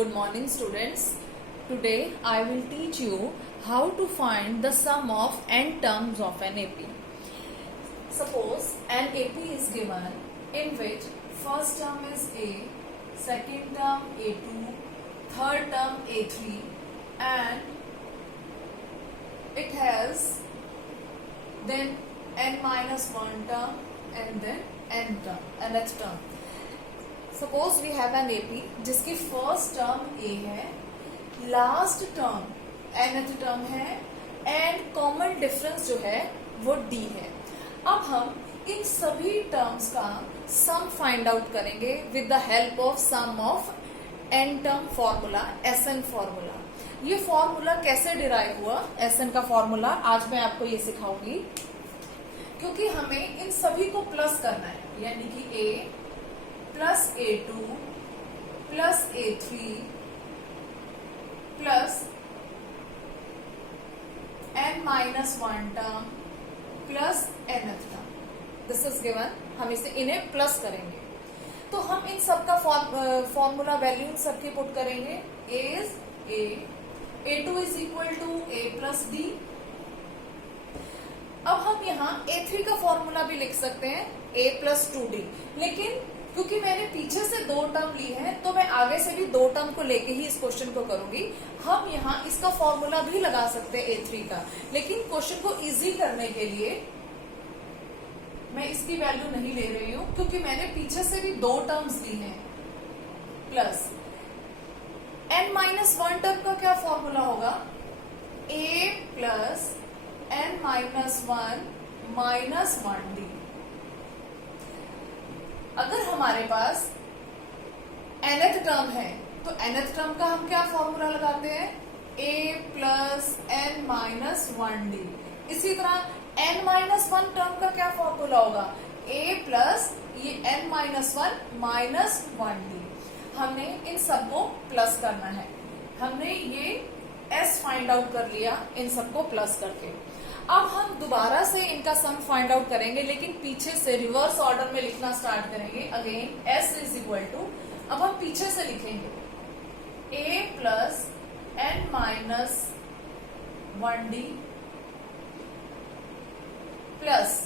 Good morning, students. Today I will teach you how to find the sum of n terms of an AP. Suppose an AP is given in which first term is A, second term A2, third term A3, and it has then n minus 1 term and then nth term. Suppose we have an AP जिसकी first term A है, last term nth term है and common difference जो है वो D है. अब हम इन सभी टर्म्स का सम फाइंड आउट करेंगे with the help of sum of N term formula, SN formula. ये फॉर्मूला कैसे डिराइव हुआ, एसएन का फॉर्मूला, आज मैं आपको ये सिखाऊंगी क्योंकि हमें इन सभी को प्लस करना है, यानी कि a plus A2 plus A3 plus n minus 1 term plus nth term. This is given. हम इसे इन्हें प्लस करेंगे तो हम इन सब का फॉर्मूला वैल्यू इन सबकी पुट करेंगे. A is A, A2 is equal to A plus D. अब हम यहाँ A3 का फॉर्मूला भी लिख सकते हैं A प्लस 2D, लेकिन क्योंकि मैंने पीछे से दो टर्म ली है तो मैं आगे से भी दो टर्म को लेके ही इस क्वेश्चन को करूंगी. हम यहाँ इसका फॉर्मूला भी लगा सकते हैं A3 का, लेकिन क्वेश्चन को इजी करने के लिए मैं इसकी वैल्यू नहीं ले रही हूं क्योंकि मैंने पीछे से भी दो टर्म्स ली हैं. प्लस n माइनस 1 टर्म का क्या फॉर्मूला होगा, A plus n minus 1 minus 1D. अगर हमारे पास nth टर्म है तो nth टर्म का हम क्या फॉर्मूला लगाते हैं, a plus n minus 1D. इसी तरह n माइनस 1 टर्म का क्या फॉर्मूला होगा, a प्लस ये n माइनस 1 माइनस 1D. हमने इन सबको प्लस करना है. हमने ये s फाइंड आउट कर लिया इन सबको प्लस करके. अब हम दोबारा से इनका सम फाइंड आउट करेंगे, लेकिन पीछे से रिवर्स ऑर्डर में लिखना स्टार्ट करेंगे. Again s is equal to, अब हम पीछे से लिखेंगे a plus n minus 1D plus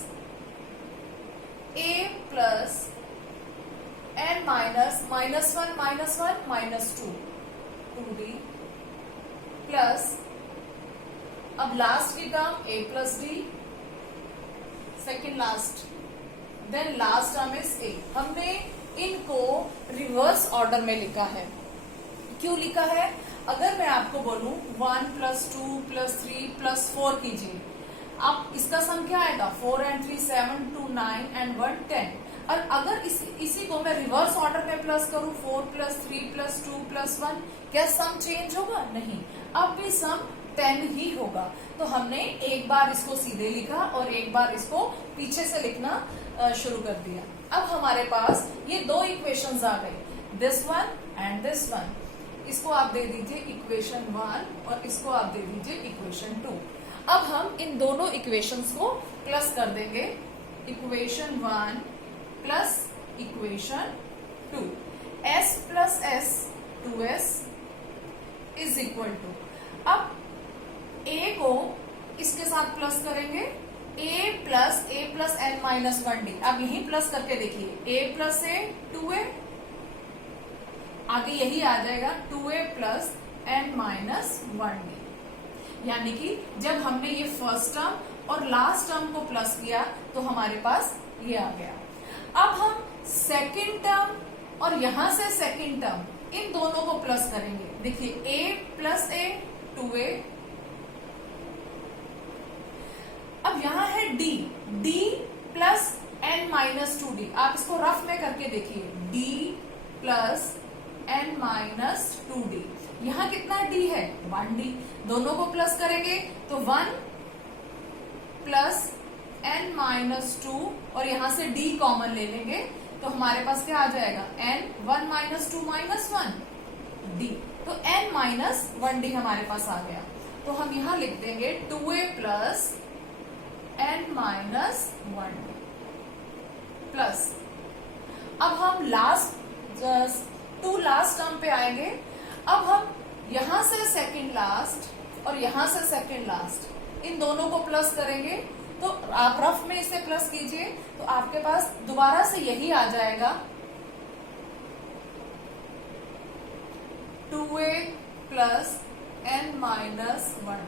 a plus n minus 1 minus 2D plus अब लास्ट की term a plus D, second last, then last term is a. हमने इनको रिवर्स ऑर्डर में लिखा है. क्यों लिखा है, अगर मैं आपको बोलूं 1 प्लस 2 प्लस 3 प्लस 4 कीजिए, अब इसका सम क्या आएगा, 4 and 3 7 2 9 and 1 10. और अगर इसी को मैं रिवर्स ऑर्डर में प्लस करूं 4 प्लस 3 प्लस 2 प्लस 1, क्या सम चेंज होगा, नहीं, अब भी सम 10 ही होगा. तो हमने एक बार इसको सीधे लिखा और एक बार इसको पीछे से लिखना शुरू कर दिया. अब हमारे पास ये दो इक्वेशंस आ गई, this one and this one. इसको आप दे दीजिए इक्वेशन 1 और इसको आप दे दीजिए इक्वेशन 2. अब हम इन दोनों इक्वेशंस को प्लस कर देंगे, equation 1 plus equation 2. s plus s 2s is equal to, अब a को इसके साथ प्लस करेंगे, a plus n minus 1D. अब यही प्लस करके देखिए, a प्लस a 2a, आगे यही आ जाएगा 2a plus n minus 1D. यानी कि जब हमने ये फर्स्ट टर्म और लास्ट टर्म को प्लस किया तो हमारे पास ये आ गया. अब हम सेकेंड टर्म और यहां से सेकेंड टर्म इन दोनों को प्लस करेंगे. देखिए a प्लस a 2a, अब यहां है d plus n minus 2D. आप इसको रफ में करके देखिए, d plus n minus 2D. यहां कितना d है, 1D. दोनों को प्लस करेंगे तो 1 प्लस n माइनस 2 और यहां से d कॉमन ले लेंगे तो हमारे पास क्या आ जाएगा, n 1 माइनस 2 माइनस 1D. तो n माइनस 1D हमारे पास आ गया. तो हम यहां लिख देंगे 2a plus n minus 1D plus, अब हम लास्ट टर्म पे आएंगे. अब हम यहां से सेकंड लास्ट और यहां से सेकंड लास्ट इन दोनों को प्लस करेंगे, तो आप रफ में इसे प्लस कीजिए तो आपके पास दोबारा से यही आ जाएगा 2a plus n minus 1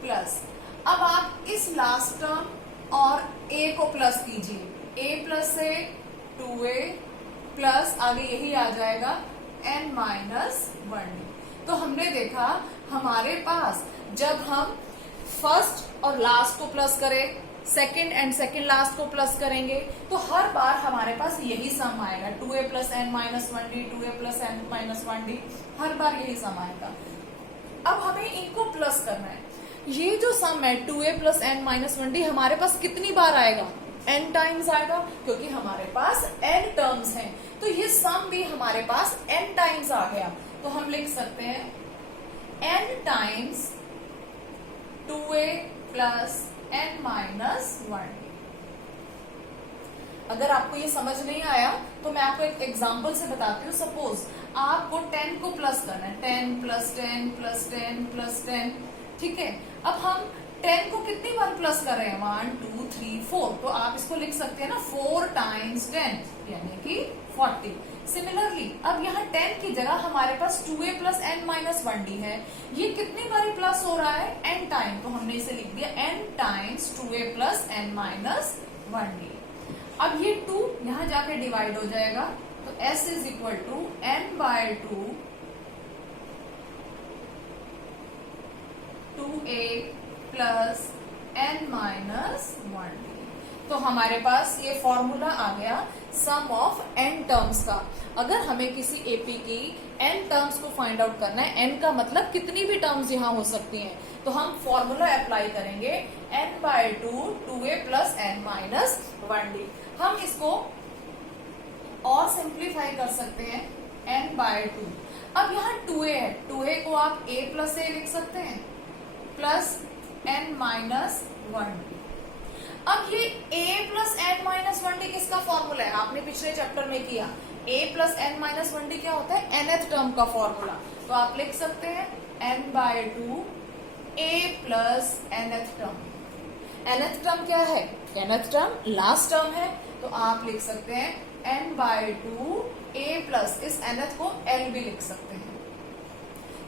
plus, अब आप इस लास्ट टर्म और a को प्लस कीजिए, a प्लस से 2a प्लस आगे यही आ जाएगा n माइनस 1। तो हमने देखा हमारे पास जब हम फर्स्ट और लास्ट को प्लस करें, सेकंड एंड सेकंड लास्ट को प्लस करेंगे, तो हर बार हमारे पास यही सम आएगा 2a plus n minus 1d, 2a plus n minus 1d, हर बार यही सम आएगा। अब हमें इनको प्लस करना है। ये जो सम है 2a plus n minus 1d हमारे पास कितनी बार आएगा? n टाइम्स आएगा, क्योंकि हमारे पास n टर्म्स हैं। तो ये सम भी हमारे पास n टाइम्स आ गया। तो हम लिख सकते हैं n times 2a plus n minus 1। अगर आपको ये समझ नहीं आया तो मैं आपको एक एग्जांपल से बताती हूँ। सपोज आपको 10 को प्लस करना है, 10 प्लस 10 प्लस 10 प्लस 10, ठीक है। अब हम 10 को कितनी बार प्लस कर रहे हैं? 1 2 3 4। तो आप इसको लिख सकते हैं ना 4 टाइम्स 10 यानी कि 40। सिमिलरली अब यहाँ 10 की जगह हमारे पास 2a plus n minus 1d है। ये कितनी बार प्लस हो रहा है? n time. तो हमने इसे लिख दिया n times 2a plus n minus 1d। अब ये 2 यहाँ जाके डिवाइड हो जाएगा, तो s is equal to n by 2 2a plus n minus 1d। तो हमारे पास ये फॉर्मूला आ गया सम ऑफ n टर्म्स का। अगर हमें किसी एपी की n टर्म्स को फाइंड आउट करना है, n का मतलब कितनी भी टर्म्स यहाँ हो सकती हैं, तो हम फॉर्मूला अप्लाई करेंगे n by 2 2a plus n minus 1d। हम इसको और सिंप्लीफाई कर सकते हैं n बाय 2। अब यहाँ 2a है, 2a को आप a प्लस a लिख सकते हैं प्लस n माइनस 1d। अब ये a plus n minus 1d किसका फॉर्मूला है? आपने पिछले चैप्टर में किया। a plus n minus 1d क्या होता है? nth टर्म का फॉर्मूला। तो आप लिख सकते हैं n by 2 a plus nth term. nth term क्या है? nth टर्म लास्ट टर्म है, तो आप लिख सकते हैं n बाय 2 a प्लस, इस nth को l भी लिख सकते हैं।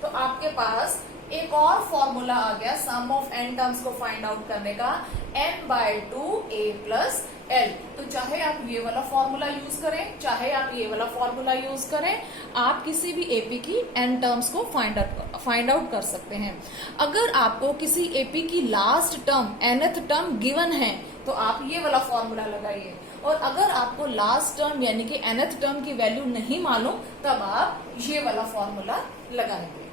तो आपके पास एक और फॉर्मूला आ गया सम ऑफ n टर्म्स को फाइंड आउट करने का, n by 2 a plus l। तो चाहे आप ये वाला फॉर्मूला यूज करें, चाहे आप ये वाला फॉर्मूला यूज करें, आप किसी भी एपी की n टर्म्स को फाइंड आउट कर सकते हैं। अगर आपको किसी एपी की last term nth term given है तो आप ये वाला फॉर्मूला लगाइए, और अगर आपको लास्ट टर्म यानी कि nth टर्म की वैल्यू नहीं मालूम तब आप ये वाला फॉर्मूला लगाएंगे।